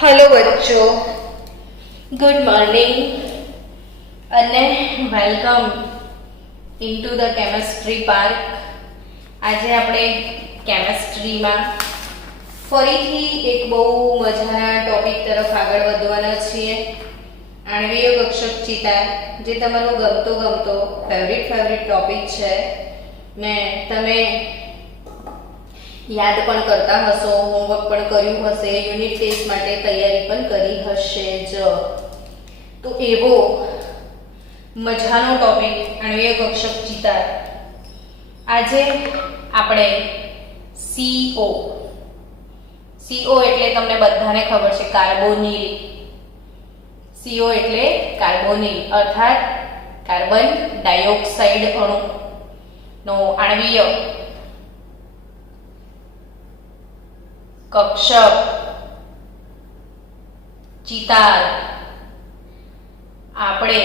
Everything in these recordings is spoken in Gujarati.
हेलो बच्चों, गुड मॉर्निंग અને welcome into the chemistry park. આજે આપણે કેમેસ્ટ્રીમાં ફરીથી એક બહુ મજાના ટોપિક તરફ આગળ વધવાના છીએ. આણ્વીય કક્ષક ચિતાર, જે તમારો ગમતો ફેવરિટ ટોપિક છે ને તમે યાદ પણ કરતા હશો, હોમવર્ક પણ કર્યું હશે, યુનિટ ટેસ્ટ માટે તૈયારી પણ કરી હશે જ. તો એવો મજાનો ટોપિક આણ્વીય કક્ષક ચિતાર. આજે આપણે CO એટલે તમને બધાને ખબર છે, કાર્બોનિલ. CO એટલે કાર્બોનિલ અર્થાત કાર્બન ડાયોક્સાઇડ અણુનો આણ્વીય કક્ષક ચિતાર આપણે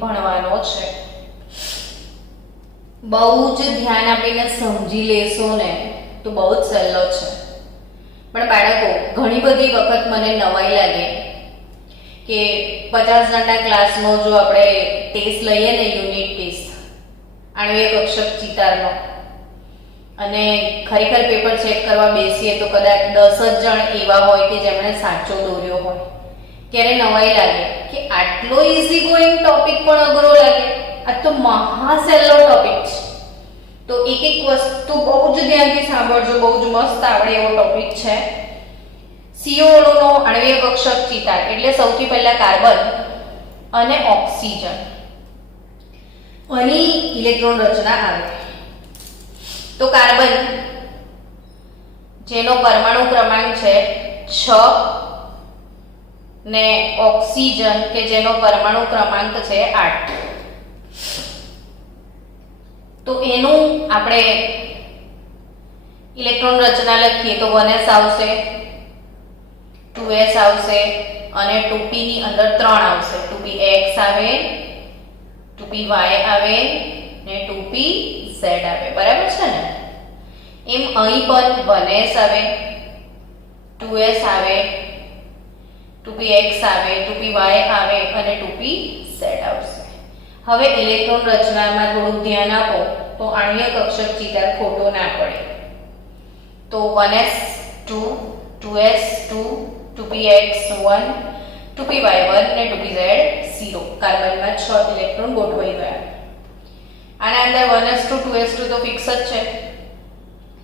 ભણવાનો છે. બહુ જ ધ્યાન આપીને સમજી લેશો ને તો બહુ જ સહેલો છે. પણ બાળકો, ઘણી બધી વખત મને નવાઈ લાગે કે 50 જણના ક્લાસનો જો આપણે ટેસ્ટ લઈએ ને, યુનિટ ટેસ્ટ આણ્વીય કક્ષક ચિતારનો, અને ખરેખર પેપર ચેક કરવા બેસીએ તો કદાચ 10 જ જણ એવા હોય કે જેમણે સાચો દોર્યો હોય. ત્યારે નવાઈ લાગે કે આટલો ઈઝી ગોઈંગ ટોપિક પણ અઘરો લાગે. આ તો મહાસહેલો ટોપિક છે. તો એક વસ્તુ બહુ જ ધ્યાનથી સાંભળજો, બહુ જ મસ્ત આવડે એવો ટોપિક છે. CO અણુનો આણ્વીય કક્ષક ચિતાર એટલે સૌથી પહેલા કાર્બન અને ઓક્સિજન. આની ઇલેક્ટ્રોન રચના આવે તો કાર્બન, જેનો પરમાણુ ક્રમાંક છે 6, ને ઓક્સિજન કે જેનો પરમાણુ ક્રમાંક છે 8. તો એનું આપણે ઇલેક્ટ્રોન રચના લખીએ તો 1s આવશે, 2s આવશે અને 2p ની અંદર 3 આવશે. 2px આવે, 2py આવે ને 2pz આવે. બરાબર છે ને? એમ અહીં પણ 1s આવે, 2s આવે, 2px આવે, 2py આવે અને 2pz આવશે. હવે ઇલેક્ટ્રોન રચનામાં થોડું ધ્યાન આપો તો આણ્વીય કક્ષક ચિતાર ખોટો ના પડે. તો 1s2, 2s2, 2px1, 2py1 અને 2pz0. કાર્બનમાં 6 ઇલેક્ટ્રોન ગોઠવાઈ ગયા. આના અંદર 1s2, 2s2 તો ફિક્સ જ છે,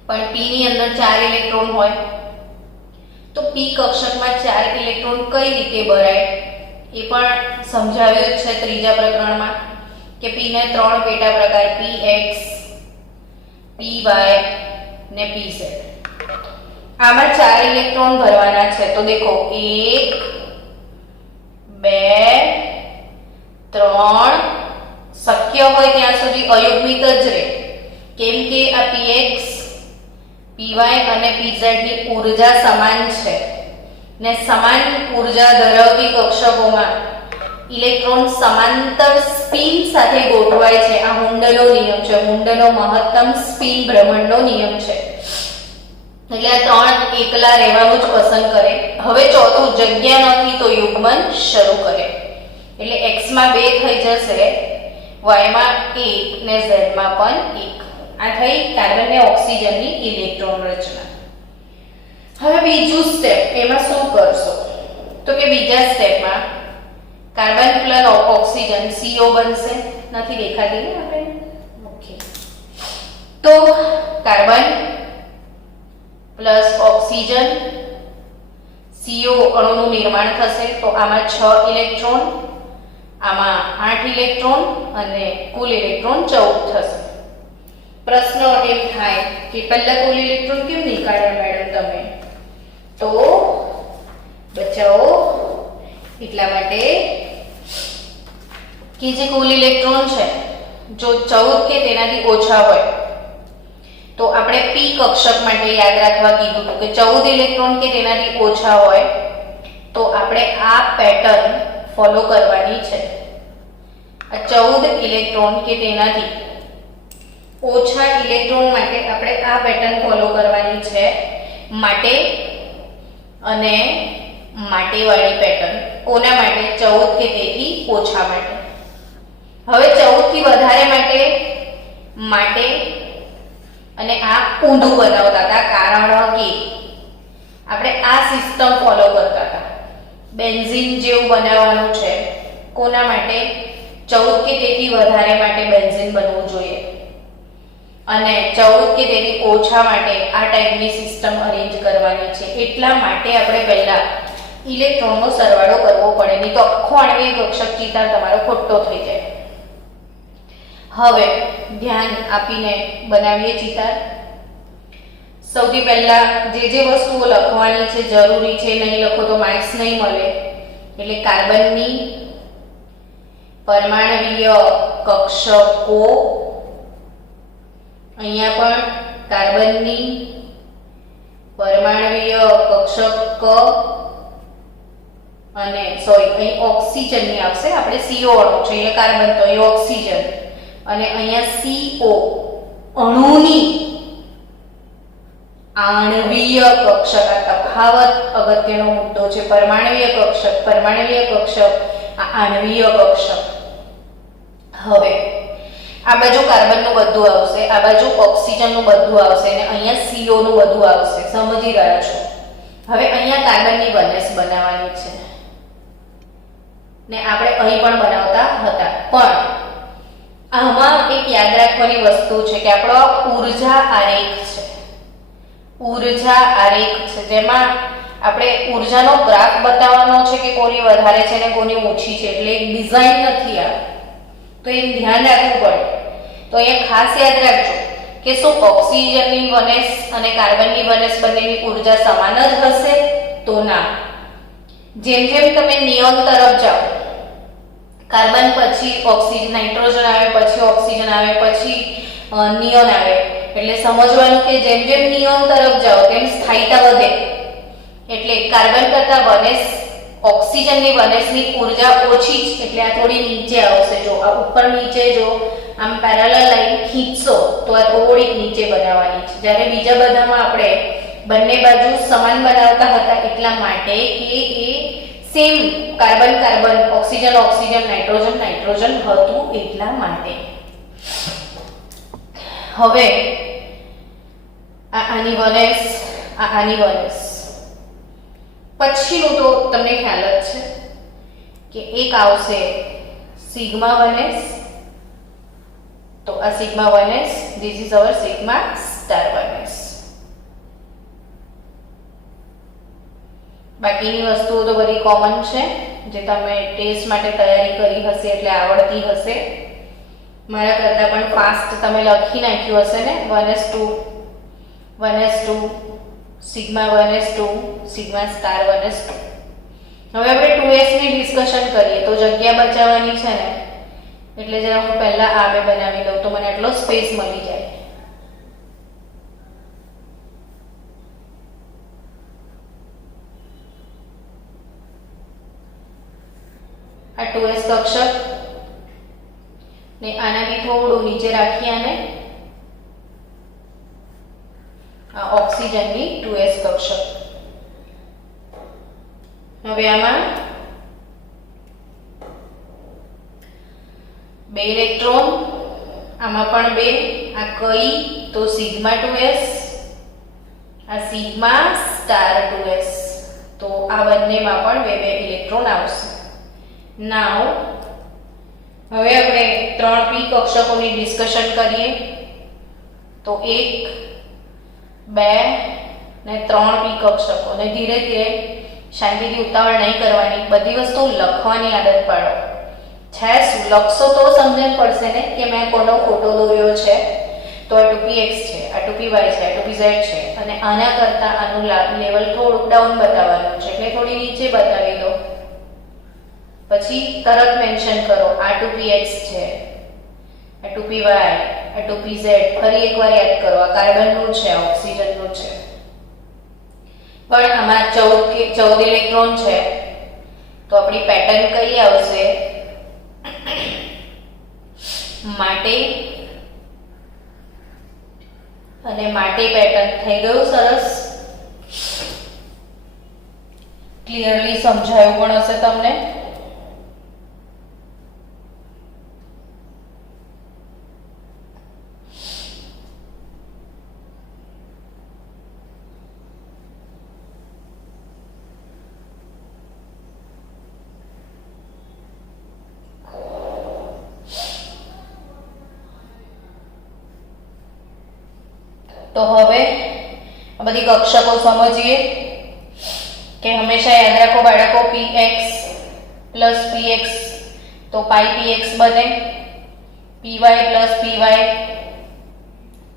પણ p ની અંદર 4 ઇલેક્ટ્રોન હોય તો p કક્ષકમાં 4 ઇલેક્ટ્રોન કઈ રીતે ભરાય એ પણ સમજાવ્યું છે ત્રીજા પ્રકરણમાં, કે p ને 3 પેટા પ્રકાર px, py ને pz. આમાં 4 ઇલેક્ટ્રોન ભરવાના છે. તો દેખો 1 2 3, શક્ય હોય ત્યાં સુધી અયુગ્મિત જ રહે, કેમ કે આ px, py અને pz ની ઊર્જા સમાન છે ને સમાન ઊર્જા ધરાવતી કક્ષકોમાં ઇલેક્ટ્રોન સમાંતર સ્પિન સાથે ગોઠવાય છે. આ હુન્ડનો નિયમ છે. હુન્ડનો મહત્તમ સ્પિન ભ્રમણનો નિયમ છે. એટલે આ 3 એકલા રહેવાનું જ પસંદ કરે. હવે ચોથું, જગ્યા નથી તો યુગ્મન શરૂ કરે. એટલે x માં 2 થઈ જશે, y માં 1 ને z માં પણ 1. આ થઈ કાર્બન ને ઓક્સિજનની ઇલેક્ટ્રોન રચના. હવે બીજું સ્ટેપ, એમાં શું કરશો? તો કે બીજા સ્ટેપમાં કાર્બન પ્લસ ઓક્સિજન CO બનશે. નથી દેખાતી ને આપણે? ઓકે. તો કાર્બન પ્લસ ઓક્સિજન CO અણુનું નિર્માણ થશે. તો આમાં 6 ઇલેક્ટ્રોન, આમાં 8 ઇલેક્ટ્રોન અને કુલ ઇલેક્ટ્રોન 14 થશે. પ્રશ્ન એમ થાય કે પહેલા કુલ ઇલેક્ટ્રોન કેમ નીકાળ્યા મેડમ તમે? તો બચાવો એટલા માટે કે જે કુલ ઇલેક્ટ્રોન છે, જો 14 કે તેનાથી ઓછા હોય તો આપણે p કક્ષક માટે યાદ રાખવા કીધું હતું કે 14 ઇલેક્ટ્રોન કે તેનાથી ઓછા હોય તો આપણે આ પેટર્ન ફોલો કરવાની છે. આ 14 ઇલેક્ટ્રોન કે તેનાથી ઓછા ઇલેક્ટ્રોન માટે આપણે આ પેટર્ન ફોલો કરવાની છે. માટે અને માટેવાળી પેટર્ન. કોના માટે? 14 કે તેથી ઓછા માટે. હવે 14 થી વધારે માટે અને આ ઊંધું બનાવતા હતા, કારણ કે આપણે આ સિસ્ટમ ફોલો કરતા હતા. બેન્ઝીન જેવું બનાવવાનું છે. કોના માટે? 14 કે તેથી વધારે માટે બેન્ઝીન બનવું જોઈએ અને 14 કે તેથી ઓછા માટે આ ટાઈપની સિસ્ટમ અરેન્જ કરવાની છે. એટલા માટે આપણે પહેલા ઇલેક્ટ્રોનનો સરવાળો કરવો પડે, નહીં તો આખો આણ્વીય કક્ષક ચિતાર તમારો ખોટો થઈ જાય. હવે ધ્યાન આપીને બનાવીએ ચિતાર. સૌથી પહેલા જે વસ્તુઓ લખવાની છે જરૂરી છે, નહીં લખો તો માર્ક્સ નહીં મળે. એટલે કાર્બનની પરમાણવીય કક્ષકો, અહીંયા પણ કાર્બનની પરમાણવીય કક્ષક અને અહીં ઓક્સિજનની આવશે. આપણે CO અણુ છે, અહીંયા કાર્બન તો અહીં ઓક્સિજન અને અહીંયા CO અણુની આણ્વીય કક્ષક. આ તફાવત અગત્યનો મુદ્દો છે. પરમાણવીય કક્ષક, આ આણ્વીય કક્ષક. હવે આ બાજુ કાર્બનનું બધું આવશે, આ બાજુ ઓક્સિજનનું બધું આવશે અને અહીંયા CO નું બધું આવશે. સમજી રહ્યા છો? હવે અહીંયા કાર્બનની વનસ બનાવવાની છે ને આપણે અહીં પણ બનાવતા હતા. પણ આમાં એક યાદ રાખવાની વસ્તુ છે કે આપણો ઊર્જા આરેખ છે, જેમાં આપણે ઊર્જાનો ગ્રાફ બતાવવાનો છે કે કોની વધારે છે ને કોની ઓછી છે. એટલે એક ડિઝાઇન નથી આ, તો એ ધ્યાન રાખવું પડે. તો અહીંયા ખાસ યાદ રાખજો કે શું ઓક્સિજનની વનસ અને કાર્બનની વનસ બંનેની ઊર્જા સમાન જ હશે? તો ના. જેમ જેમ તમે નિયોન તરફ જાઓ, કાર્બન પછી ઓક્સિજન, નાઇટ્રોજન આવે, પછી ઓક્સિજન આવે, પછી નિયોન આવે. એટલે સમજવાનું કે જેમ જેમ નિયોન તરફ જાઓ તેમ સ્થાયીતા વધે. એટલે કાર્બન કરતા વનસ, ઓક્સિજનની વનસની ઊર્જા ઓછી છે, એટલે આ થોડી નીચે આવશે. જો આ ઉપર નીચે જો આમ પેરેલલ લાઈન ખીંચશો તો આ થોડી નીચે બનાવવાની છે. જ્યારે બીજા બધામાં આપણે બંને બાજુ સમાન બનાવતા હતા, એટલા માટે કે એ સેમ કાર્બન, ઓક્સિજન, નાઇટ્રોજન હતું, એટલા માટે. હવે આની વનસ, આની વનસ પછીનું તો તમને ખ્યાલ જ છે કે એક આવશે સિગ્મા વનસ. તો આ sigma one's, this is our sigma star one's. બાકીની વસ્તુઓ તો બધી કોમન છે, જે તમે ટેસ્ટ માટે તૈયારી કરી હશે એટલે આવડતી હશે. મારા કરતાં પણ ફાસ્ટ તમે લખી નાખ્યું હશે ને. 1s2 sigma 1s2 sigma star 1s2. હવે આપણે 2s ની ડિસ્કશન કરીએ તો જગ્યા બચાવવાની છે ને, એટલે જરા હું પહેલા આ બે બનાવી દઉં તો મને એટલો સ્પેસ મળી જાય. આ 2s કક્ષક ને આનાથી થોડું નીચે રાખી આને. આ ઓક્સિજનની 2s કક્ષક. હવે આમાં 2 ઇલેક્ટ્રોન, આમાં પણ 2. આ કઈ? તો સિગ્મા 2s, આ સિગ્મા સ્ટાર 2s. તો આ બંનેમાં પણ 2 ઇલેક્ટ્રોન આવશે. નાઉ હવે આપણે 3p કક્ષકોની ડિસ્કશન કરીએ. તો 1, 2 ને 3p કક્ષકો. અને ધીરે ધીરે શાંતિથી ઉતાવળ નહીં કરવાની, બધી વસ્તુ લખવાની આદત પાડો. છે શું લખશો તો સમજણ પડશે ને કે મેં કોનો ફોટો દોર્યો છે. તો આ 2px છે, આ 2py છે, આ 2pz છે અને આના કરતાં આનું લેવલ થોડુંક ડાઉન બતાવવાનું છે, એટલે થોડી નીચે બતાવી દો. પછી તરત મેન્શન કરો આ 2px છે, આ 2py, આ 2pz. ફરી એકવાર યાદ કરો આ કાર્બનનું છે, ઓક્સિજનનું છે. પણ આમાં 14 ઇલેક્ટ્રોન છે, તો આપણી પેટર્ન કઈ આવશે? માટે અને માટે પેટર્ન થઈ ગયું સરસ. ક્લિયરલી સમજાયું પણ હશે તમને. તો હવે આ બધી કક્ષકો સમજીએ કે હંમેશા યાદ રાખો બાળકો px plus px તો pi px બને, py plus py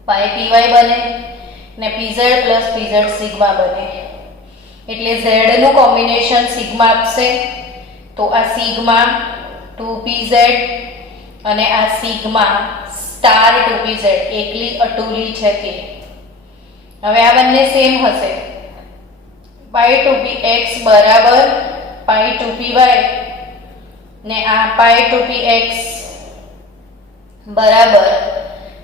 pi py બને ને pz plus pz સિગ્મા બને. એટલે z નું કોમ્બિનેશન સિગ્મા આપશે. તો આ સિગ્મા 2pz અને આ સિગ્મા સ્ટાર 2pz એકલી અટુલી છે કે હવે આ બંને સેમ હશે. pi 2px બરાબર pi 2py ને આ pi 2px બરાબર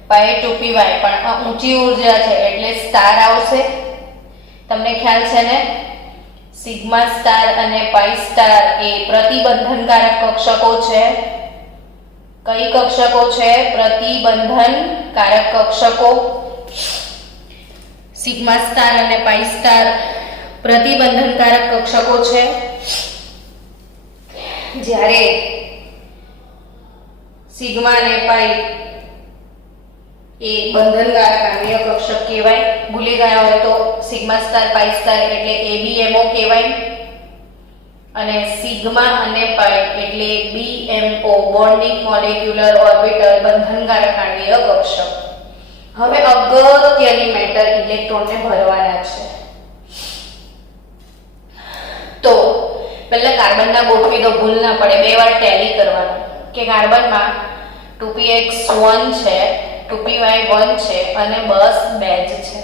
pi 2py પણ આ ઊંચી ઉર્જા છે એટલે સ્ટાર આવશે. તમને ખ્યાલ છે ને સિગ્મા સ્ટાર અને પાઈ સ્ટાર એ પ્રતિબંધનકારક કક્ષકો છે. કઈ કક્ષકો છે? પ્રતિબંધનકારક કક્ષકો. સિગ્મા સ્ટાર અને પાઈ સ્ટાર પ્રતિબંધનકારક કક્ષકો છે. જ્યારે સિગ્મા અને પાઈ એ બંધનકારક આંગળીય કક્ષક કહેવાય. ભૂલી ગયા હોય તો સિગ્મા સ્ટાર પાઈ સ્ટાર એટલે ABMO કહેવાય અને સિગ્મા અને પાઈ એટલે BMO બોન્ડિંગ મોલેક્યુલર ઓર્બિટલ બંધનકારક આંગળીય કક્ષક. હવે અગત્યની મેટર ઇલેક્ટ્રોનને ભરવાના છે. તો પહેલા કાર્બનના ગોઠવી દો, ભૂલ ના પડે. બે વાર ટેલી કરવાનું કે કાર્બનમાં 2px1 છે, 2py1 છે અને બસ 2 જ છે.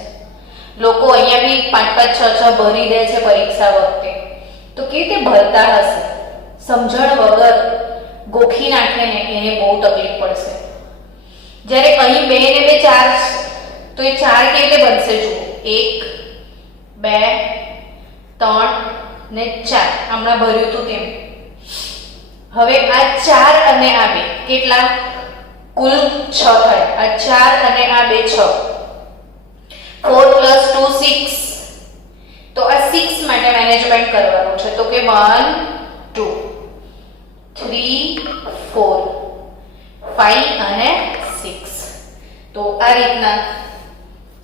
લોકો અહીંયા બી 5 5 6 6 ભરી દે છે પરીક્ષા વખતે. તો કેવી રીતે ભરતા હશે? સમજણ વગર ગોખી નાખે ને એને બહુ તકલીફ પડશે. જ્યારે અહીં 2 ને 2 4 તો એ 4 કેવી રીતે બનશે? જુઓ, 1 2 3 ને 4 હમણાં ભર્યું હતું તેમ. હવે આ 4 અને આ 2 કેટલા? કુલ 6 થાય. આ 4 અને આ 2 6. 4 + 2 6. તો આ 6 માટે મેનેજમેન્ટ કરવાનું છે. તો કે 1 2 3 4 5 અને 6. તો આ રીતના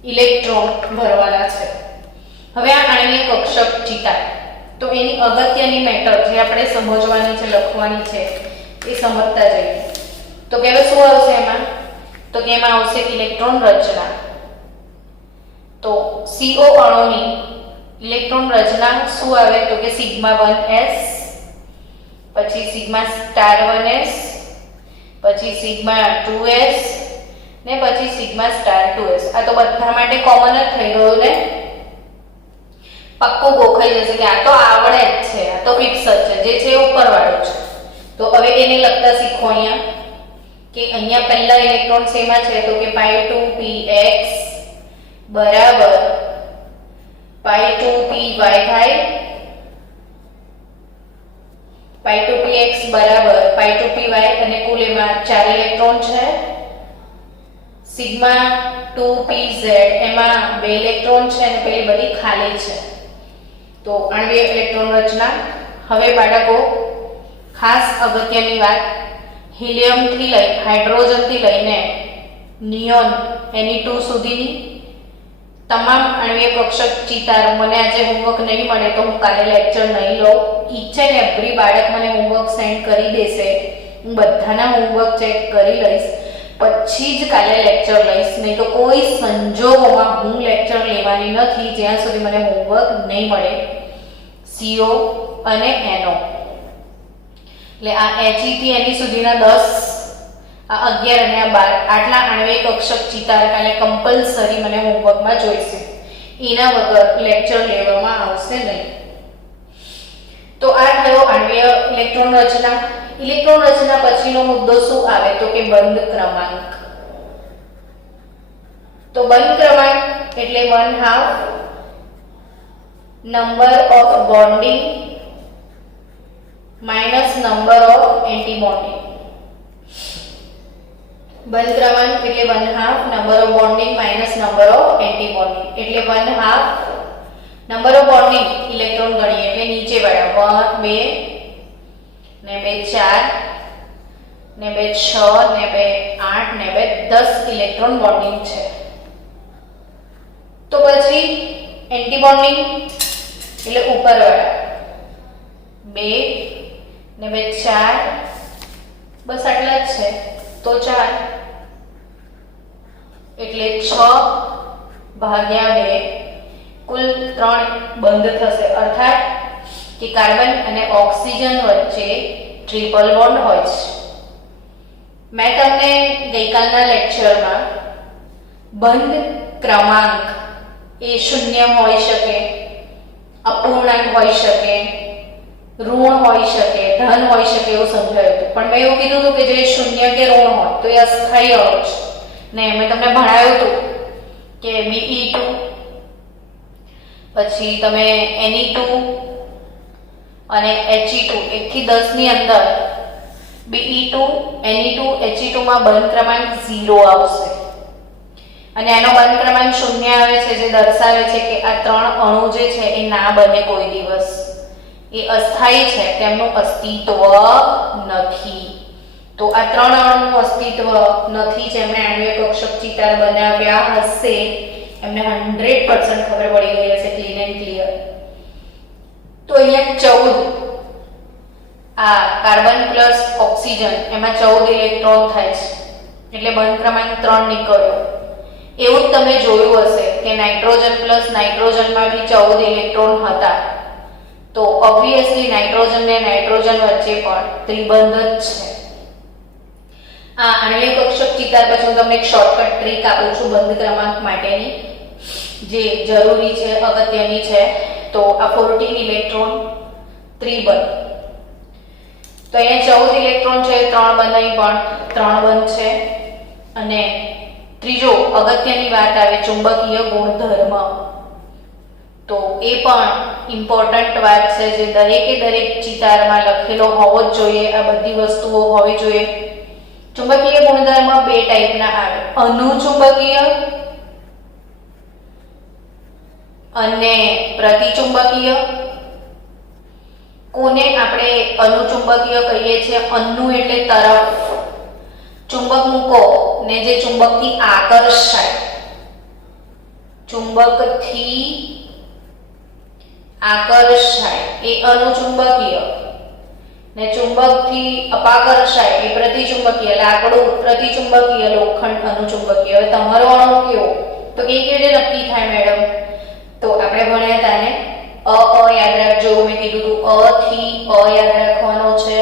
ઇલેક્ટ્રોન ભરવાના છે. હવે આ આણ્વીય કક્ષક ચિતા, તો એની અગત્યની મેટર જે આપણે સમજવાની છે, લખવાની છે એ સમજતા જઈએ. તો કે હવે શું આવશે એમાં? તો કે એમાં આવશે ઇલેક્ટ્રોન રચના. તો CO અણુની ઇલેક્ટ્રોન રચના શું આવે? તો કે સિગ્મા 1s, પછી સિગ્મા સ્ટાર 1s, પછી સિગ્મા 2s ને પછી સિગ્મા સ્ટાર 2s. આ તો બધા માટે કોમન જ થઈ ગયું ને, પક્કો ગોખાઈ જશે કે આ તો આવડે જ છે, આ તો ફિક્સ જ છે, જે છે એ ઉપરવાળું છે. તો હવે એને લખતા શીખો. અહીંયા કે અહીંયા પહેલા ઇલેક્ટ્રોન શેમાં છે? તો કે pi 2px બરાબર pi 2py થાય. pi 2px બરાબર pi 2py અને કુલ એમાં 4 ઇલેક્ટ્રોન છે. સિગ્મા 2pz એમાં 2 ઇલેક્ટ્રોન છે અને પેલી બધી ખાલી છે. તો આણ્વીય ઇલેક્ટ્રોન રચના. હવે બાળકો ખાસ અગત્યની વાત, હિલિયમ થી લઈ હાઇડ્રોજન થી લઈને નિયોન Ne2 સુધીની તમામ આણ્વીય કક્ષક ચિતાર. મને આજે હોમવર્ક નહીં મળે તો હું કાલે લેક્ચર નહીં લઉં. ઈચ એન્ડ એવરી બાળક મને હોમવર્ક સેન્ડ કરી દેશે, હું બધાના હોમવર્ક ચેક કરી લઈશ, પછી જ કાલે લેક્ચર લઈશ. નહીં તો કોઈ સંજોગોમાં હું લેક્ચર લેવાની નથી જ્યાં સુધી મને હોમવર્ક નહીં મળે. CO અને NO એટલે આ HE થી NE સુધીના 10, આ 11 અને આ 12 આટલા આણ્વીય કક્ષક ચિતાર કાલે કમ્પલસરી મને હોમવર્કમાં જોઈશે. એના વગર લેક્ચર લેવામાં આવશે નહીં. તો આ થયો આણ્વીય ઇલેક્ટ્રોન રચના. ઇલેક્ટ્રોન રચના પછીનો મુદ્દો શું આવે? તો કે બંધ ક્રમાંક. તો બંધ ક્રમાંક એટલે 1/2 number of bonding minus number of anti bonding. બંધ ક્રમાંક એટલે 1/2 number of bonding minus number of anti bonding એટલે 1/2 નંબર ઓફ બોન્ડિંગ ઇલેક્ટ્રોન ગણીએ એટલે નીચે વાળા 1 2 ને 2 4 ને 2 6 ને 2 8 ને 2 10 ઇલેક્ટ્રોન બોન્ડિંગ છે. તો પછી એન્ટી બોન્ડિંગ એટલે ઉપરવાળા 2 ને 2 4 બસ આટલા જ છે તો 4 એટલે 6 ભાગ્યા 2 કુલ 3 બંધ થશે. અર્થાત કે કાર્બન અને ઓક્સિજન વચ્ચે ટ્રિપલ બોન્ડ હોય છે. મેં તમને ગઈકાલના લેક્ચરમાં બંધ ક્રમાંક એ શૂન્ય હોઈ શકે, અપૂર્ણાંક હોઈ શકે, ઋણ હોઈ શકે, ધન હોઈ શકે એવું સમજાયું હતું. પણ મેં એવું કીધું હતું કે જે શૂન્ય કે ઋણ હોય તો એ અસ્થાયી અણુ છે. ને મેં તમને ભણાવ્યું હતું કે Be2 પછી તમે Ne2 અને He2 1 થી 10 ની અંદર Be2 Ne2 He2 માં બંધ ક્રમાંક 0 આવશે અને એનો બંધ ક્રમાંક 0 આવે છે જે દર્શાવે છે કે આ ત્રણ અણુ જે છે એ ના બને કોઈ દિવસ, એ અસ્થાયી છે, તેમનું અસ્તિત્વ નથી. તો આ ત્રણ અણુનું અસ્તિત્વ નથી. જેમણે આણ્વિક કક્ષક ચિતાર બનાવ્યા હશે એમને 100% ખબર પડી ગઈ હશે, ક્લીન એન્ડ ક્લિયર. તો અહીંયા 14 આ કાર્બન પ્લસ ઓક્સિજન એમાં 14 ઇલેક્ટ્રોન થાય છે એટલે બંધ ક્રમાંક 3 નીકળ્યો. એવું જ તમે જોયું હશે કે નાઇટ્રોજન પ્લસ નાઇટ્રોજનમાં બી 14 ઇલેક્ટ્રોન હતા. તો ઓબ્વિયસલી નાઇટ્રોજન ને નાઇટ્રોજન વચ્ચે પણ ત્રિબંધ જ છે. આ આણ્વિક કક્ષક ચિતાર પછી હું તમને એક શોર્ટકટ ટ્રીક આપું છું બંધ ક્રમાંક માટેની, જે જરૂરી છે, અગત્યની છે. તો આ 14 ઇલેક્ટ્રોન ત્રિબંધ. તો અહીંયા 14 ઇલેક્ટ્રોન છે, 3 બંધ, અહીં પણ 3 બંધ છે. અને ત્રીજો અગત્યની વાત આવે ચુંબકીય ગુણધર્મ. તો એ પણ ઇમ્પોર્ટન્ટ વાત છે જે દરેકે દરેક ચિતારમાં લખેલો હોવો જ જોઈએ. આ બધી વસ્તુઓ હોવી જોઈએ. ચુંબકીય ગુણધર્મ બે ટાઈપના આવે, અનુચુંબકીય અને પ્રતિચુંબકીય. કોને આપણે અનુચુંબકીય કહીએ છીએ? અનુ એટલે તરફ, ચુંબક મૂકો ને જે ચુંબકથી આકર્ષાય, ચુંબકથી આકર્ષાય એ અનુચુંબકીય, ને ચુંબકથી અપાકર્ષાય એ પ્રતિચુંબકીય. લાકડું પ્રતિચુંબકીય, લોખંડ અનુચુંબકીય. હવે તમારો અણુ કેવો તો કેવી રીતે નક્કી થાય મેડમ? તો આપણે ભણ્યા હતા ને અ યાદ રાખજો. મેં કીધું હતું અ થી અ યાદ રાખવાનો છે,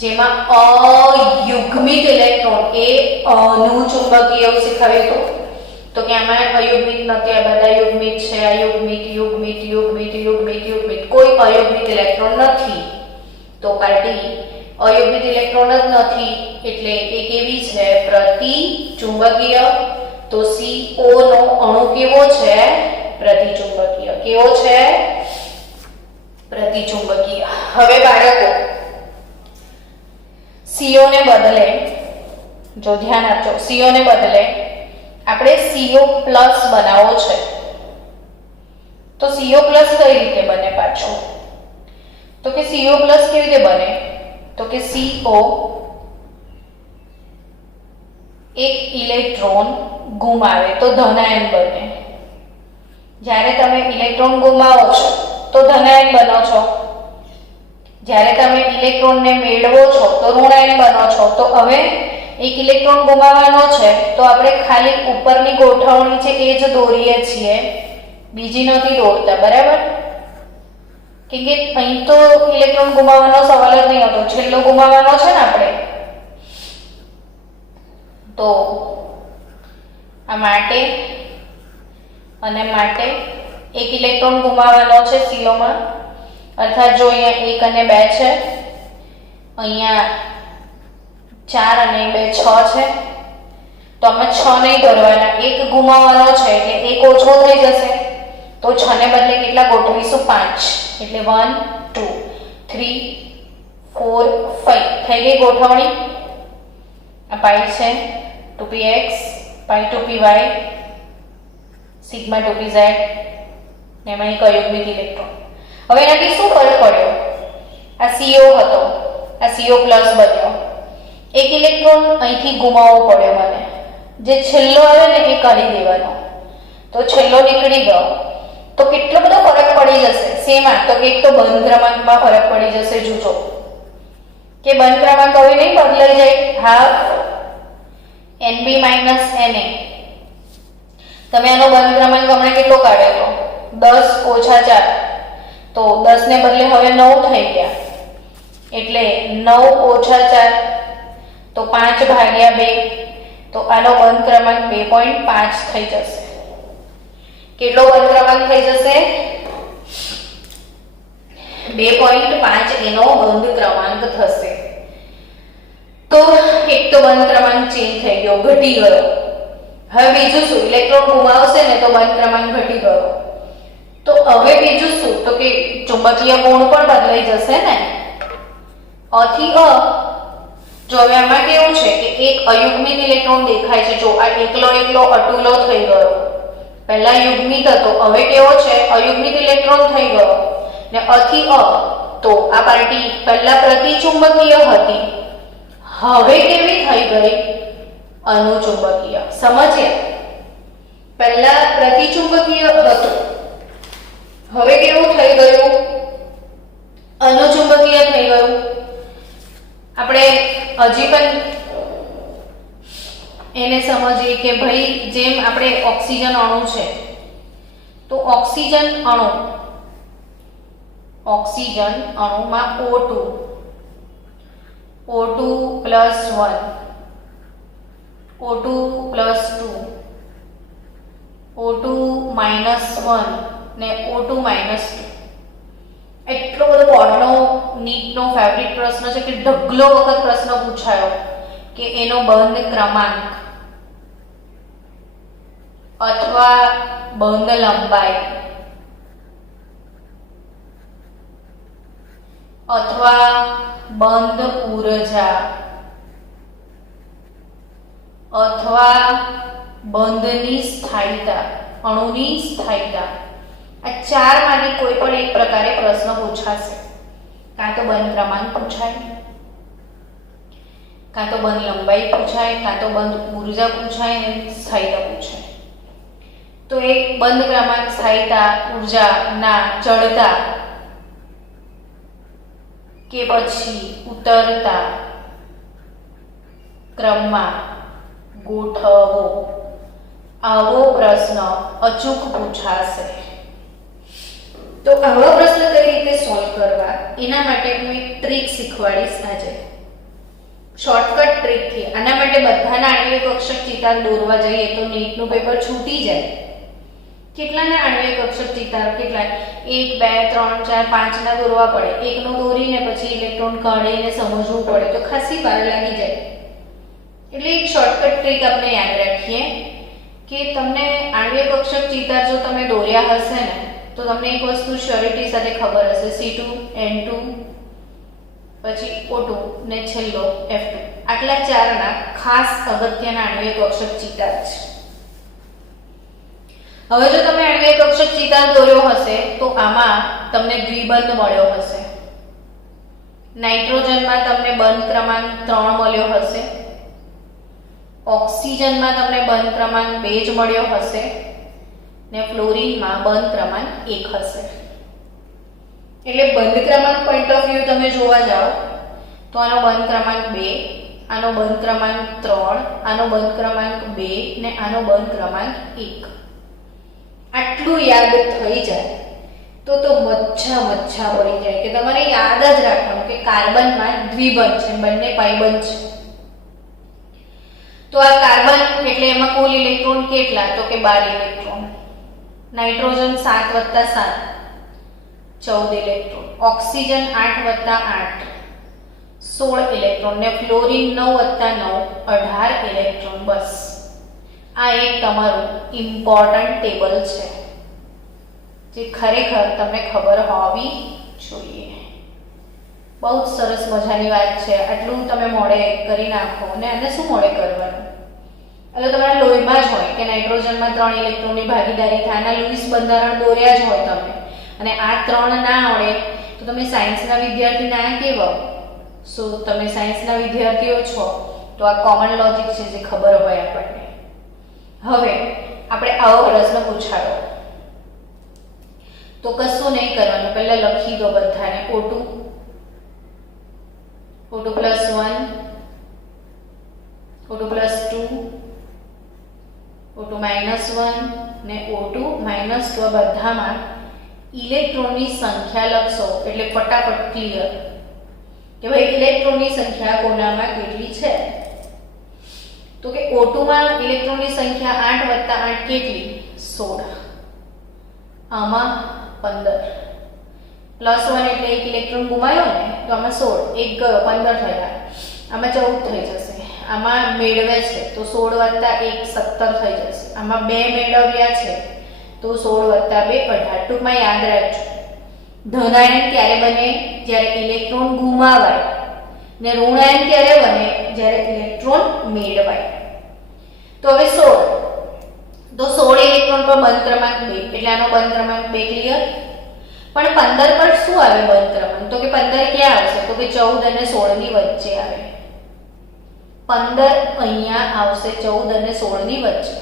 જેમાં અયુગ્મિત ઇલેક્ટ્રોન એ અનુચુંબકીય શીખવ્યું હતું. તો કે આમાં અયુગ્મિત નથી, આ બધા યુગ્મિત છે. અયુગ્મિત, યુગ્મિત, યુગ્મિત, યુગ્મિત, યુગ્મિત, કોઈ અયુગ્મિત ઇલેક્ટ્રોન નથી. તો પાર્ટી અયુગ્મિત ઇલેક્ટ્રોન જ નથી એટલે એ કેવી છે? પ્રતિચુંબકીય. તો CO નો અણુ કેવો છે? પ્રતિચુંબકીય. કેવો છે? પ્રતિચુંબકીય. હવે બાળકો CO ને બદલે, જો ધ્યાન આપજો, CO ને બદલે આપણે CO પ્લસ બનાવવો છે. તો CO પ્લસ કઈ રીતે બને પાછું? તો કે CO પ્લસ કેવી રીતે બને? તો કે CO એક ઇલેક્ટ્રોન ગુમાવે તો ધનાયન બને. જ્યારે તમે ઇલેક્ટ્રોન ગુમાવો છો તો ધનાયન બનો છો, જ્યારે તમે ઇલેક્ટ્રોનને મેળવો છો તો ઋણાયન બનો છો. તો હવે એક ઇલેક્ટ્રોન ગુમાવવાનો છે તો આપણે ખાલી ઉપરની ગોઠવણી છે એ જ દોરીએ છીએ, બીજી નથી દોરતા, બરાબર? કેમ કે અહીં તો ઇલેક્ટ્રોન ગુમાવવાનો સવાલ જ નહીં હતો, છેલ્લો ગુમાવવાનો છે ને આપણે. તો આ માટે અને માટે એક ઇલેક્ટ્રોન ગુમાવવાનો છે CO માં. અર્થાત જો અહીંયા 1 અને 2 છે, અહીંયા 4 અને 2 6 છે, તો અમે 6 નહીં ધરવાના, 1 ગુમાવવાનો છે એટલે 1 ઓછો થઈ જશે. તો 6 ને બદલે કેટલા ગોઠવીશું? 5. એટલે 1 2 3 4 5 થઈ ગઈ ગોઠવણી. આ પાઈ છે 2px પાઈ 2py સિગ્મા 2pz ને એમાં એક અયુગ્મિક ઇલેક્ટ્રોન. હવે એનાથી શું ફરક પડ્યો? આ CO હતો, આ CO પ્લસ બન્યો. એક ઇલેક્ટ્રોન અહીંથી ગુમાવવો પડ્યો મને. જે છેલ્લો આવે ને એ કાઢી દેવાનો. તો છેલ્લો નીકળી ગયો તો કેટલો બધો ફરક પડી જશે. સેમ આ તો એક તો બંધ ક્રમાંકમાં ફરક પડી જશે. જોજો કે બંધ ક્રમાંક હવે નહીં બદલાઈ જાય. Half NB - NA. તમે આનો બંધ ક્રમાંક હમણાં કેટલો કાઢ્યો હતો? 10 - 4. તો 10 ને બદલે હવે 9 થઈ ગયા. એટલે 9 - 4 તો 5/2. તો આનો બંધ ક્રમાંક 2.5 થઈ જશે. કેટલો બંધ ક્રમાંક થઈ જશે? 2.5 એનો બંધ ક્રમાંક થશે. તો એક તો બંધ ક્રમાંક ચેન્જ થઈ ગયો, ઘટી ગયો. હવે બીજું શું? ઇલેક્ટ્રોન ગુમાવશે ને તો બંધ ક્રમાંક ઘટી ગયો. તો હવે બીજું શું? તો કે ચુંબકીય ગુણ પણ બદલાઈ જશે ને. અ થી અ. જો હવે આમાં કેવું છે કે એક અયુગ્મિક ઇલેક્ટ્રોન દેખાય છે. જો આ એકલો અટુલો થઈ ગયો. પહેલા યુગ્મિક હતો, હવે કેવો છે? અયુગ્મિક ઇલેક્ટ્રોન થઈ ગયો. ને અ થી અ. તો આ પાર્ટી પહેલા પ્રતિચુંબકીય હતી, હવે કેવી થઈ ગઈ? અનુચુંબકીય. સમજ્યા? પહેલા પ્રતિચુંબકીય હતું, હવે કેવું થઈ ગયું? અનુચુંબકીય થઈ ગયું. આપણે હજી પણ એને સમજીએ કે ભાઈ જેમ આપણે ઓક્સિજન અણુ છે તો ઓક્સિજન અણુમાં O2 + 1 O2 + 2 O2 - 1 ને O2 - 2. એટલો બધો બોર્ડનો નીટનો ફેવરિટ પ્રશ્ન છે કે ઢગલો વખત પ્રશ્ન પૂછાયો કે એનો બંધ ક્રમાંક અથવા બંધ લંબાઈ અથવા બંધ ઊર્જા અથવા બંધની સ્થાયીતા, અણુની સ્થાયીતા, આ ચારમાંથી કોઈ પણ એક પ્રકારે પ્રશ્ન પૂછાશે. કાં તો બંધ ક્રમાંક પૂછાય, કાં તો બંધ લંબાઈ પૂછાય, કાં તો બંધ ઊર્જા પૂછાય અને સ્થાયીતા પૂછાય. તો એક બંધ ક્રમાંક, સ્થાયીતા, ઊર્જાના ચડતા કે પછી ઉતરતા ક્રમમાં ગોઠવવો, આવો પ્રશ્ન અચૂક પૂછાશે. તો આવા પ્રશ્ન કઈ રીતે સોલ્વ કરવા એના માટે હું એક ટ્રીક શીખવાડીશ આજે, શોર્ટકટ ટ્રીકથી. આના માટે બધાના આણ્વિક કક્ષક ચિતાર દોરવા જઈએ તો નીટનું પેપર છૂટી જાય. કેટલાના આણ્વિક કક્ષક ચિતાર? કેટલા? 1 2 3 4 5 ના દોરવા પડે. એકનું દોરીને પછી ઇલેક્ટ્રોન કાઢીને સમજવું પડે તો ખાસી વાર લાગી જાય. એટલે એક શોર્ટકટ ટ્રીક આપણે યાદ રાખીએ કે તમને આણ્વિક કક્ષક ચિતાર જો તમે દોર્યા હશે ને તો તમને એક વસ્તુ શ્યોરિટી સાથે ખબર હશે, C2 N2 પછી O2 ને છેલ્લો F2. આટલા ચારના ખાસ અગત્યના આણ્વિક કક્ષક ચિતાર છે. હવે જો તમે આણ્વિક કક્ષક ચિતાર દોર્યો હશે તો આમાં તમને દ્વિબંધ મળ્યો હશે. નાઇટ્રોજનમાં તમને બંધ ક્રમાંક 3 મળ્યો હશે, ઓક્સિજનમાં તમને બંધ ક્રમાંક 2 જ મળ્યો હશે ને ફ્લોરિનમાં બંધ ક્રમાંક 1 હશે. એટલે બંધ ક્રમાંક પોઈન્ટ ઓફ વ્યૂ તમે જોવા જાઓ તો આનો બંધ ક્રમાંક 2, આનો બંધ ક્રમાંક 3, આનો બંધ ક્રમાંક 2 ને આનો બંધ ક્રમાંક 1. આટલું યાદ થઈ જાય તો મચ્છા પડી જાય કે તમારે યાદ જ રાખવાનું કે કાર્બનમાં દ્વિબંધ છે, બંને પાઇબંધ છે. તો આ કાર્બન એટલે એમાં કુલ ઇલેક્ટ્રોન કેટલા? તો કે 12 electron. Nitrogen 7 + 7 14 electron, oxygen 8 + 8 16 electron ને ફ્લોરિન 9 + 9 18 ઇલેક્ટ્રોન. બસ આ એક તમારું ઇમ્પોર્ટન્ટ ટેબલ છે જે ખરેખર તમને ખબર હોવી જોઈએ. બહુ જ સરસ મજાની વાત છે. આટલું તમે મોડે કરી નાખો. અને આને શું મોડે કરવાનું? એટલે તમારા લોહીમાં જ હોય કે નાઇટ્રોજનમાં 3 ઇલેક્ટ્રોનની ભાગીદારી થાય. આના લુઈસ બંધારણ દોર્યા જ હોય તમે. અને આ 3 ના આવડે તો તમે સાયન્સના વિદ્યાર્થી ના કેવો? તમે સાયન્સના વિદ્યાર્થીઓ છો તો આ કોમન લોજિક છે જે ખબર હોય આપણને. હવે આપણે આવો પ્રશ્ન પૂછાયો તો કશું નહીં કરવાનું. પહેલા લખી દો બધાને O2 O2 + 1 O2 + 2 O2 - 1 ને O2 - 2 બધામાં ઇલેક્ટ્રોનની સંખ્યા લખશો એટલે ફટાફટ ક્લિયર કે ભાઈ ઇલેક્ટ્રોનની સંખ્યા કોનામાં કેટલી છે. તો કે O2 માં ઇલેક્ટ્રોનની સંખ્યા 8 + 8 કેટલી? 16. આમાં 15 +1 એટલે એક ઇલેક્ટ્રોન ગુમાવ્યો ને તો આમાં 16 એક ગયો 15 થયા. આમાં 14 થઈ જશે. આમાં મેળવે છે તો 16 + 1 17 થઈ જશે. આમાં 2 મેળવ્યા છે તો 16 + 2 18. ટૂંકમાં યાદ રાખજો ધનાયન ક્યારે બને? જ્યારે ઇલેક્ટ્રોન ગુમાવાય. ને ઋણાયન ક્યારે બને? જ્યારે ઇલેક્ટ્રોન મેળવાય. તો હવે 16 તો 16 ઇલેક્ટ્રોન પર બંધ ક્રમાંક 2 એટલે આનો બંધ ક્રમાંક 2 ક્લિયર. પણ 15 પર શું આવે બંધ ક્રમાંક? તો કે 15 ક્યાં આવશે? તો કે 14 અને 16 ની વચ્ચે આવે. 15 અહીંયા આવશે 14 અને 16 ની વચ્ચે.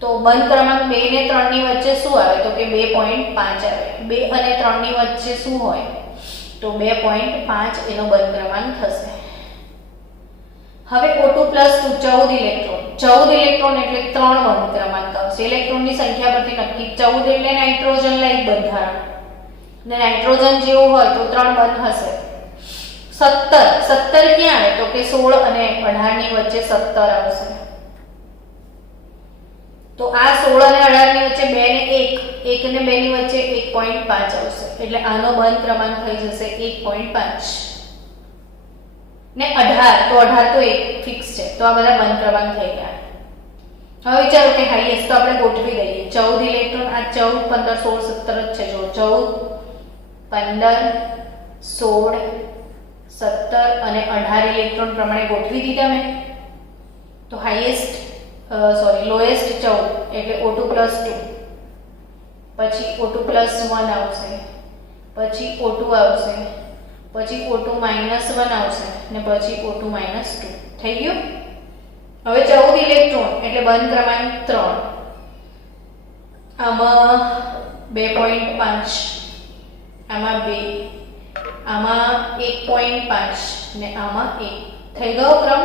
તો બંધ ક્રમાંક 2 ને 3 ની વચ્ચે શું આવે? તો કે 2.5 આવે. 2 અને 3 ની વચ્ચે શું હોય? તો 2.5 એનો બંધ ક્રમાંક થશે. હવે O2 + 2 14 ઇલેક્ટ્રોન. 14 ઇલેક્ટ્રોન એટલે 3 બંધ ક્રમાંક આવશે. ઇલેક્ટ્રોનની સંખ્યા પરથી નક્કી 14 એટલે નાઇટ્રોજન લાયક બંધારણ. ને નાઇટ્રોજન જેવું હોય તો 3 બંધ હશે. 17 ક્યાં આવે? તો કે 16 અને 18 ની વચ્ચે 17 આવશે. તો આ 16 અને 18 ની વચ્ચે 2 ને 1 1 ને 2 ની વચ્ચે 1.5 આવશે. એટલે આનો બંધ ક્રમાંક થઈ જશે 1.5 ને 18 તો 18 તો 1 ફિક્સ છે. તો આ બધા બંધ ક્રમાંક થઈ ગયા. હવે વિચારો કે હાઈએસ્ટ તો આપણે ગોઠવી દઈએ. 14 ઇલેક્ટ્રોન આ 14 15 16 17 જ છે. જો 14 15 16 17 અને 18 ઇલેક્ટ્રોન પ્રમાણે ગોઠવી દીધા મેં. તો હાઈએસ્ટ લોએસ્ટ 14 એટલે O2 + 2 પછી O2 + 1 આવશે પછી O2 આવશે પછી O2 - 1 આવશે ને પછી O2 - 2 થઈ ગયું. હવે 14 ઇલેક્ટ્રોન એટલે બંધ ક્રમાંક 3 આમાં 2.5 આમાં 2 આમાં 1.5 ને આમાં 1 થઈ ગયો ક્રમ.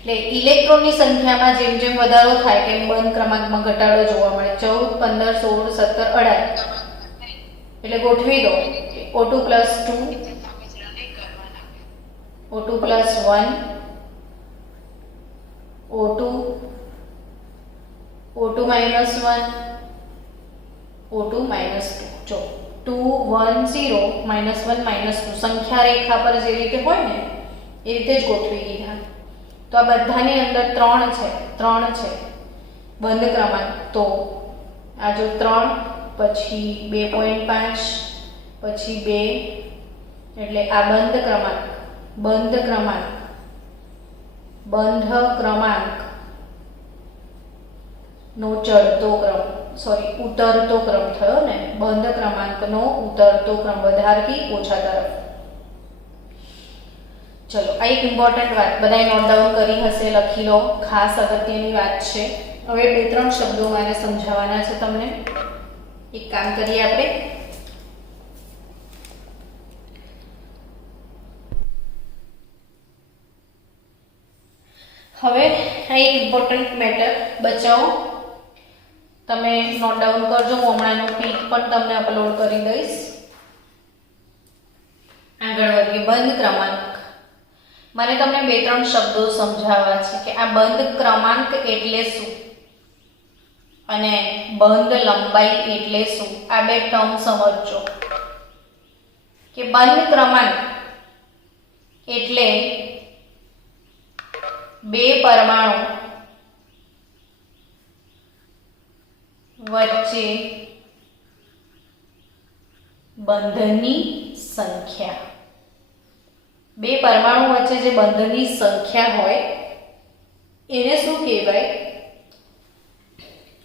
એટલે ઇલેક્ટ્રોનની સંખ્યામાં જેમ જેમ વધારો થાય તેમ બંધ ક્રમાંકમાં ઘટાડો જોવા મળે. 14 15 16 17 18 એટલે ગોઠવી દો O2 + 2 O2 + 1 O2 O2 - 1 O2 - 2. જો 2 1 0 -1 -2 સંખ્યા રેખા પર જે રીતે હોય ને એ રીતે જ ગોઠવી દીધા. તો આ બધાની અંદર 3 છે બંધ ક્રમાંક. તો આ જો 3 પછી 2.5 પછી 2 એટલે આ બંધ ક્રમાંક નો ચડતો ક્રમ ઉતરતો ક્રમ થયો ને. બંધ ક્રમાંકનો ઉતરતો ક્રમ વધારથી ઓછા તરફ. ચલો આ એક ઇમ્પોર્ટન્ટ વાત બધાએ નોટ ડાઉન કરી હશે, લખી લો. ખાસ અગત્યની વાત છે. હવે 2-3 શબ્દો મારે સમજાવવાના છે તમને. એક કામ કરીએ આપણે. હવે આ એક ઇમ્પોર્ટન્ટ મેટર બચાવો. તમે નોટ ડાઉન કરજો. હું હમણાંનું પીક પણ તમને અપલોડ કરી દઈશ. આગળ વધીએ. બંધ ક્રમાંક. મને તમને 2-3 શબ્દો સમજાવવા છે કે આ બંધ ક્રમાંક એટલે શું અને બંધ લંબાઈ એટલે શું. આ 2 ટર્મ સમજજો કે બંધ ક્રમાંક એટલે 2 પરમાણુ વચ્ચે બંધની સંખ્યા. બે પરમાણુ વચ્ચે જે બંધની સંખ્યા હોય એને શું કહેવાય?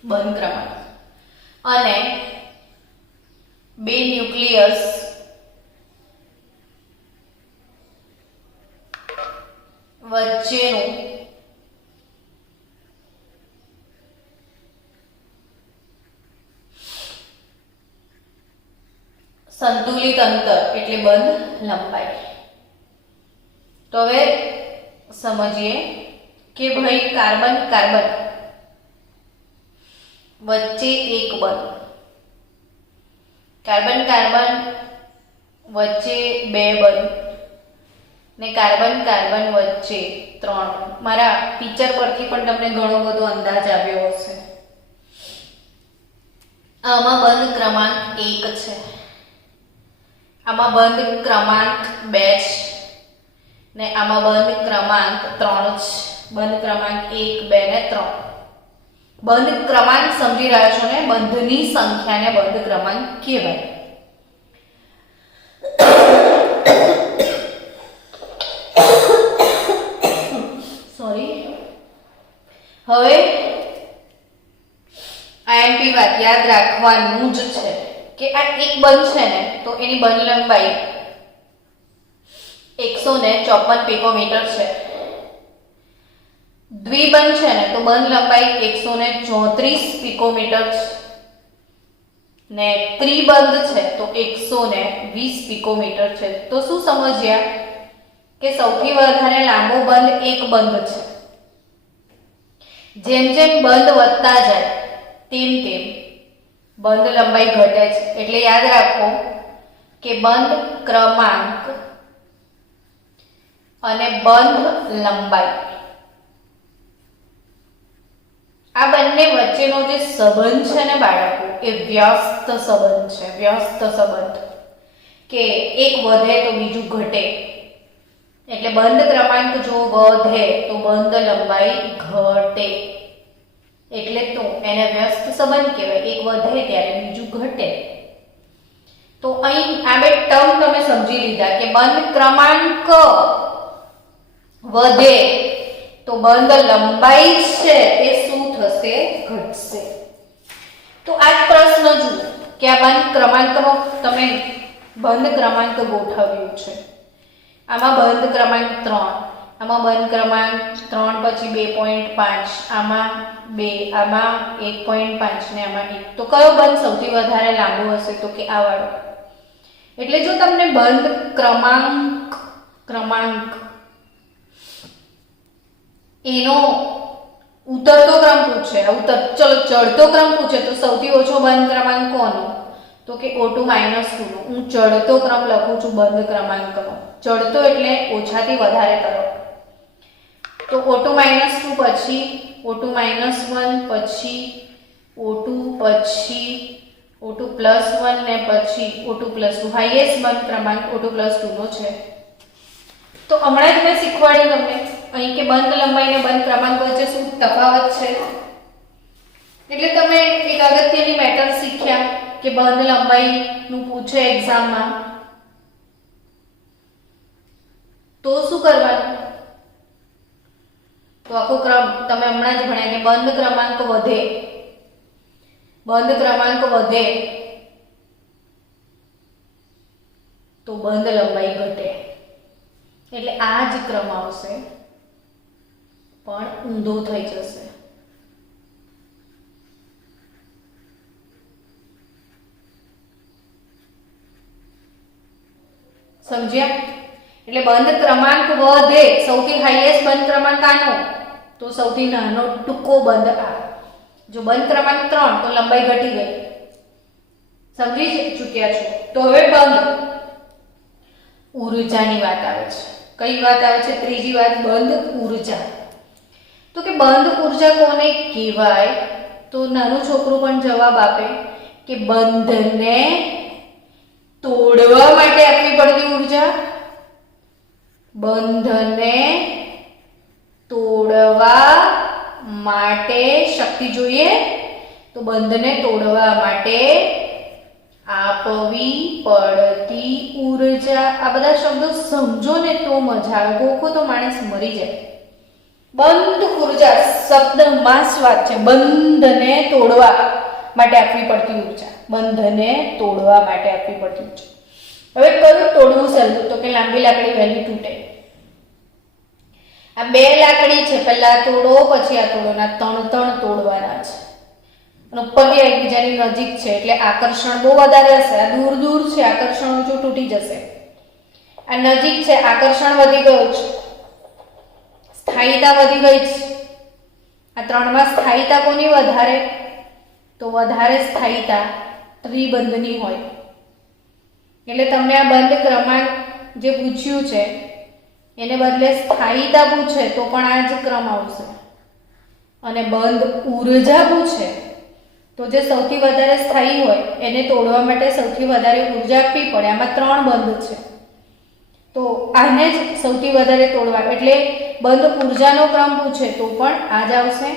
બંધ ક્રમાંક. અને બે ન્યુક્લિયસ વચ્ચેનું સંતુલિત અંતર એટલે બંધ લંબાઈ. તો હવે સમજીએ કે ભાઈ કાર્બન કાર્બન વચ્ચે એક બંધ, કાર્બન કાર્બન વચ્ચે બે બંધ ને કાર્બન કાર્બન વચ્ચે ત્રણ. મારા પિક્ચર પરથી પણ તમને ઘણો બધો અંદાજ આવ્યો હશે. આમાં બંધ ક્રમાંક 1 છે, આમાં બંધ ક્રમાંક 2 છે ને આમાં બંધ ક્રમાંક 3 છે. બંધ ક્રમાંક 1, 2 ને 3. બંધ ક્રમાંક સમજી રહ્યા છો ને? બંધની સંખ્યાને બંધ ક્રમાંક કહેવાય. સોરી. હવે આઈએમપી વાત યાદ રાખવાનું જ છે કે આ એક બંધ છે ને તો એની બંધ લંબાઈ 154 પિકોમીટર છે. દ્વિબંધ છે ને તો બંધ લંબાઈ 134 પિકોમીટર છે ને ત્રિબંધ છે તો 120 પિકોમીટર છે. તો શું સમજ્યા કે સૌથી વધારે લાંબો બંધ એક બંધ છે. જેમ જેમ બંધ વધતા જાય તેમ તેમ બંધ લંબાઈ ઘટે છે. એટલે યાદ રાખો કે બંધ ક્રમાંક અને બંધ લંબાઈ આ બંને વચ્ચેનો જે સંબંધ છે ને બાળકો એ વ્યસ્ત સંબંધ છે. વ્યસ્ત સંબંધ કે એક વધે તો બીજું ઘટે. એટલે બંધ ક્રમાંક જો વધે તો બંધ લંબાઈ ઘટે. એટલે તો એને વ્યસ્ત સંબંધ કહેવાય. એક વધે ત્યારે બીજું ઘટે. તો અહીં આ બે ટર્મ તમે સમજી લીધા કે બંધ ક્રમાંક વધે તો બંધ લંબાઈ છે એ શું થશે? ઘટશે. તો આ જ પ્રશ્ન જુઓ કે આ બંધ ક્રમાંકનો તમે બંધ ક્રમાંક ગોઠવ્યો છે. આમાં બંધ ક્રમાંક 3, આમાં બંધ ક્રમાંક 3 પછી 2.5, આમાં 2, આમાં 1.5 ને આમાં 1. તો કયો બંધ સૌથી વધારે લાંબો હશે? તો કે આ વાળો. એટલે જો તમને બંધ ક્રમાંક એનો ઉતરતો ક્રમ પૂછે, ચડતો ક્રમ પૂછે તો સૌથી ઓછો બંધ ક્રમાંક કોનો? તો કે O2 - 2 નો. હું ચડતો ક્રમ લખું છું બંધ ક્રમાંકનો. ચડતો એટલે ઓછાથી વધારે તરફ. તો O2 - 2 પછી O2 - 1 પછી O2 પછી O2 + 1 ને પછી O2 + 2. હાઈએસ્ટ બંધ ક્રમાંક O2 + 2 નો છે. તો હમણાં જ મેં શીખવાડ્યું તમને અહીં કે બંધ લંબાઈ અને બંધ ક્રમાંક વચ્ચે શું તફાવત છે. એટલે તમે એક અગત્યની મેટર શીખ્યા કે બંધ લંબાઈ નું પૂછે એક્ઝામમાં તો શું કરવાનું? તો આખો ક્રમ તમે હમણાં જ ભણ્યા કે બંધ ક્રમાંક વધે તો બંધ લંબાઈ ઘટે. એટલે આ જ ક્રમ આવશે પણ ઊંધો થઈ જશે. સમજ્યા? એટલે બંધ ક્રમાંક વધે, સૌથી હાઈએસ્ટ બંધ ક્રમાંક આનો તો સૌથી નાનો ટૂંકો બંધ આ. જો બંધ ક્રમાંક 3 તો લંબાઈ ઘટી ગઈ. સમજી ચૂક્યા છો? તો હવે બંધ ઊર્જાની વાત આવે છે. કઈ વાત આવે છે? ત્રીજી વાત, બંધ ઊર્જા. તો કે બંધ ઊર્જા કોને કહેવાય? તો નાનું છોકરું પણ જવાબ આપે કે બંધને તોડવા માટે આપવી પડતી ઊર્જા. બંધને તોડવા માટે શક્તિ જોઈએ. તો બંધને તોડવા માટે આપવી પડતી ઉર્જા, આ બધા શબ્દો સમજો ને તો મજા આવે, ગોખો તો માણસ મરી જાય. બંધ ઉર્જા શબ્દમાં સ્વાદ છે. બંધને તોડવા માટે આપવી પડતી ઉર્જા, બંધને તોડવા માટે આપવી પડતી ઉર્જા. હવે કયું તોડવું સહેલું? તો કે લાંબી લાકડી વહેલી તૂટે. આ બે લાકડી છે, પહેલા તોડો પછી આ તોડો, ના ત્રણ તોડવાના છે. અને ઉપર એકબીજાની નજીક છે એટલે આકર્ષણ બહુ વધારે હશે. આ દૂર દૂર છે, આકર્ષણ ઓછું, તૂટી જશે. આ નજીક છે, આકર્ષણ વધી ગયું છે, સ્થાયીતા વધી ગઈ છે. આ ત્રણમાં સ્થાયીતા કોની વધારે? તો વધારે સ્થાયીતા ત્રિબંધની હોય. એટલે તમને આ બંધ ક્રમાંક જે પૂછ્યું છે એને બદલે સ્થાયીતા પૂછે તો પણ આ જ ક્રમ આવશે. અને બંધ ઉર્જા પૂછે તો જે સૌથી વધારે સ્થાયી હોય એને તોડવા માટે સૌથી વધારે ઉર્જા આપવી પડે. આમાં ત્રણ બંધ છે તો આને જ સૌથી વધારે તોડવા, એટલે બંધ ઉર્જાનો ક્રમ પૂછે તો પણ આ જ આવશે.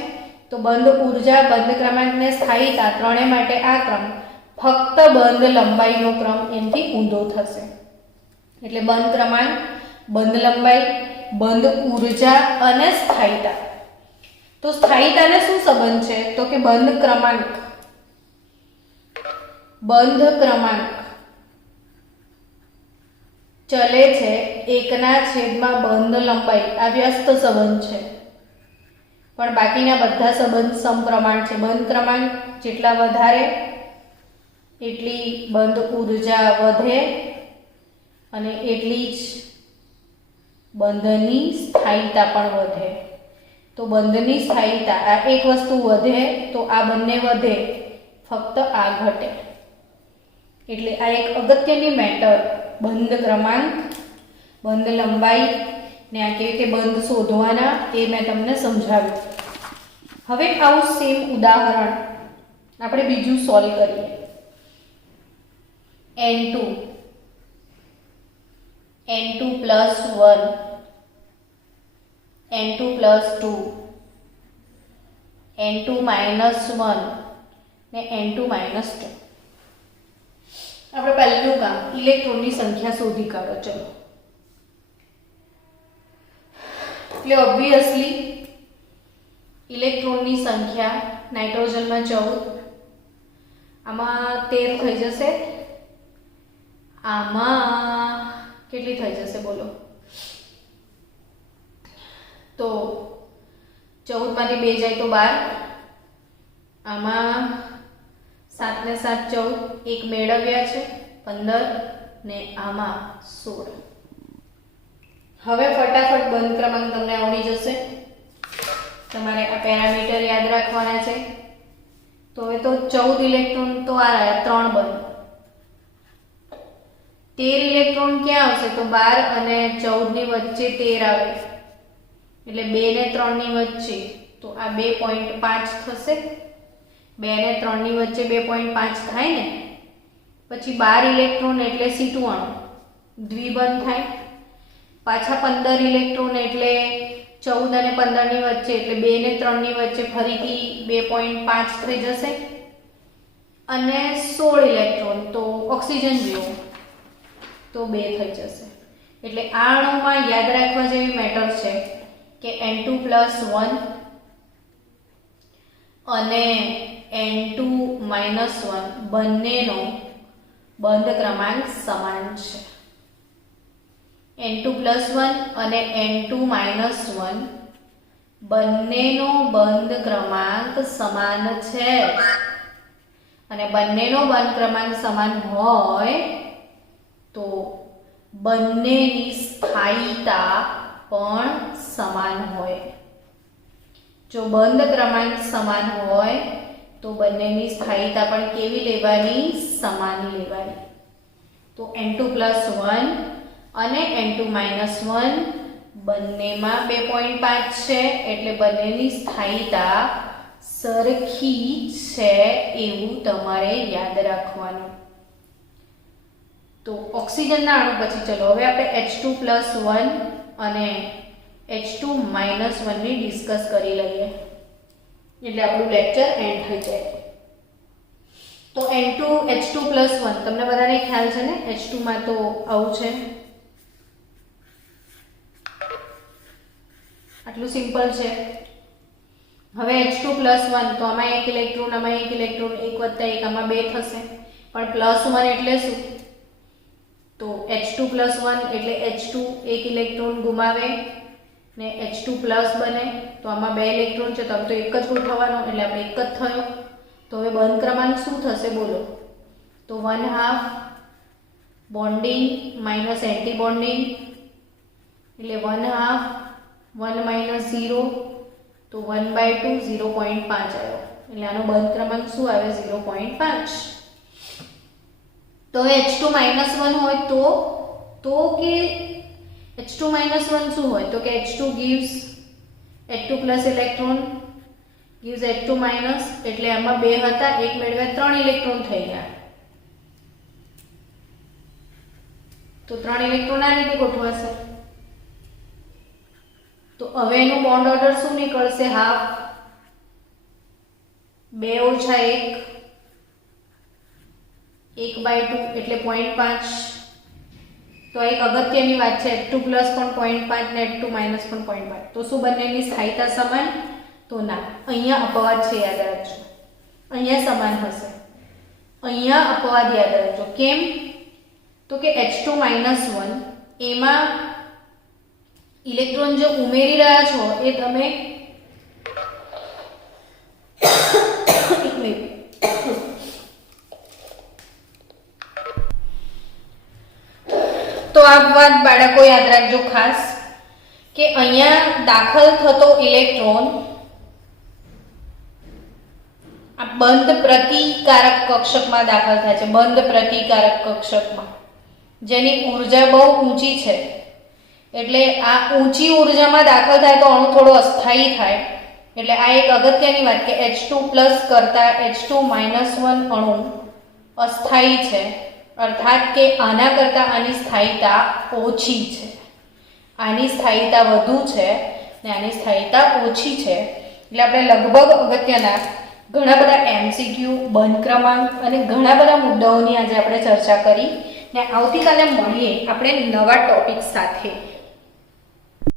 તો બંધ ઉર્જા, બંધ ક્રમાંક ને સ્થાયીતા ત્રણે માટે આ ક્રમ. ફક્ત બંધ લંબાઈનો ક્રમ એમથી ઊંધો થશે. એટલે બંધ ક્રમાંક, બંધ લંબાઈ, બંધ ઉર્જા અને સ્થાયીતા. તો સ્થાયીતાને શું સંબંધ છે? તો કે બંધ ક્રમાંક ચલે છે 1/બંધ લંબાઈ, આ વ્યસ્ત સંબંધ છે. પણ બાકીના બધા સંબંધ સમપ્રમાણ છે. બંધ ક્રમાંક જેટલા વધારે એટલી બંધ ઉર્જા વધે અને એટલી જ બંધની સ્થાયીતા પણ વધે. તો બંધની સ્થાયીતા, આ એક વસ્તુ વધે તો આ બંને વધે, ફક્ત આ ઘટે. એટલે આ એક અગત્યની મેટર. બંધ ક્રમાંક, બંધ લંબાઈ ને આ કેવી રીતે બંધ શોધવાના એ મેં તમને સમજાવ્યું. હવે આવું સેમ ઉદાહરણ આપણે બીજું સોલ્વ કરીએ. n2 + 1, n2 + 2, n2 - 1 ને n2 - 2. આપણે પહેલું કામ ઇલેક્ટ્રોનની સંખ્યા શોધી કાઢો. ચલો, એટલે ઓબ્વિયસલી ઇલેક્ટ્રોનની સંખ્યા નાઇટ્રોજનમાં 14, આમાં 13 થઈ જશે. આમાં કેટલી થઈ જશે બોલો? તો 14 માંથી 2 જાય તો 12. આમાં 7 ને 7 14, એક મેળવ્યા છે 15 ને આમાં 16. હવે ફટાફટ બંધ ક્રમાંક તમને આવડી જશે. તમારે આ પેરામીટર યાદ રાખવાના છે. તો હવે તો 14 ઇલેક્ટ્રોન તો આ રહ્યા, 3 બંધ. 13 ઇલેક્ટ્રોન ક્યાં આવશે? તો 12 અને 14 ની વચ્ચે 13 આવે, એટલે 2 ને 3 ની વચ્ચે. તો આ 2.5 થશે. 2 ને 3 ની વચ્ચે 2.5 થાય ને. પછી 12 ઇલેક્ટ્રોન એટલે C2 અણુ દ્વિબંધ થાય. પાછા 15 ઇલેક્ટ્રોન એટલે 14 અને 15 ની વચ્ચે, એટલે 2 ને 3 ની વચ્ચે ફરીથી 2.5 થઈ જશે. અને 16 ઇલેક્ટ્રોન તો ઓક્સિજન જેવું, તો 2 થઈ જશે. એટલે આ અણુમાં યાદ રાખવા જેવી મેટર છે કે n2 + 1 અને n2 - 1 બંનેનો બંધ ક્રમાંક સમાન છે. n2 + 1 અને n2 - 1 બંનેનો બંધ ક્રમાંક સમાન છે. અને બંનેનો બંધ ક્રમાંક સમાન હોય તો બંનેની સ્થાયીતા પણ સમાન હોય. જો બંધ ક્રમાંક સમાન હોય તો બંનેની સ્થાયીતા પણ કેવી લેવાની? સમાન લેવાની. તો n2 + 1 અને n2 - 1 બંનેમાં 2.5 છે, એટલે બંનેની સ્થાયીતા સરખી છે એવું તમારે યાદ રાખવાનું. તો ઓક્સિજનના અણુ પછી ચલો હવે આપણે H2 + 1 અને H2 - 1 ની ડિસ્કસ કરી લઈએ, એટલે આપણું લેક્ચર એન્ડ થઈ જાય. તો તો N2H2+1 તમને બધાને ખ્યાલ છે ને, H2 માં તો આવું છે, આટલું સિમ્પલ છે. હવે H2+1 તો આમાં એક ઇલેક્ટ્રોન, આમાં એક ઇલેક્ટ્રોન, 1 + 1 આમાં 2 થશે, પણ +1 એટલે શું? તો H2+1 એટલે H2 એક ઇલેક્ટ્રોન ગુમાવે ને H2 પ્લસ બને, તો આમાં 2 ઇલેક્ટ્રોન છે તો આમ તો એક જ ગોઠવવાનો એટલે આપણે એક જ થયો. તો હવે બંધ ક્રમાંક શું થશે બોલો? તો 1/2 બોન્ડિંગ માઇનસ એન્ટી બોન્ડિંગ એટલે 1/2 1 - 0 તો 1/2 0.5 આવ્યો, એટલે આનો બંધ ક્રમાંક શું આવે? 0.5. તો H2 - 1 હોય તો કે H2 - 1 શું હોય? તો કે H2 gives H2 plus electron gives H2 minus, એટલે આમાં 2 હતા, 1 મેળવ્યા, 3 ઇલેક્ટ્રોન થઈ ગયા. તો 3 ઇલેક્ટ્રોન આ રીતે ગોઠવાશે. તો હવે એનું બોન્ડ ઓર્ડર શું નીકળશે? હાફ. 2 - 1 1/2 એટલે 0.5. તો એક અગત્યની વાત છે, H2 પ્લસ પણ 0.5 ને H2 માઇનસ પણ 0.5. તો શું બંનેની સ્થાયીતા સમાન? તો ના, અહીંયા અપવાદ છે, યાદ રાખજો. અહીંયા સમાન હશે, અહીંયા અપવાદ યાદ રાખજો. કેમ? તો કે H2 - 1 એમાં ઇલેક્ટ્રોન જે ઉમેરી રહ્યા છો એ તમે એક મિનિટ, તો આ વાત બાળકો યાદ રાખજો ખાસ, કે અહીંયા દાખલ થતો ઇલેક્ટ્રોન આ બંધ પ્રતિકારક કક્ષકમાં દાખલ થાય છે, બંધ પ્રતિકારક કક્ષકમાં, જેની ઉર્જા બહુ ઊંચી છે. એટલે આ ઊંચી ઉર્જામાં દાખલ થાય તો અણુ થોડો અસ્થાયી થાય. એટલે આ એક અગત્યની વાત કે H2 પ્લસ કરતા H2 - 1 અણુ અસ્થાયી છે, અર્થાત કે આના કરતાં આની સ્થાયીતા ઓછી છે. આની સ્થાયીતા વધુ છે ને આની સ્થાયીતા ઓછી છે. એટલે આપણે લગભગ અગત્યના ઘણા બધા MCQ, બંધ ક્રમાંક અને ઘણા બધા મુદ્દાઓની આજે આપણે ચર્ચા કરી ને આવતીકાલે મળીએ આપણે નવા ટોપિક સાથે.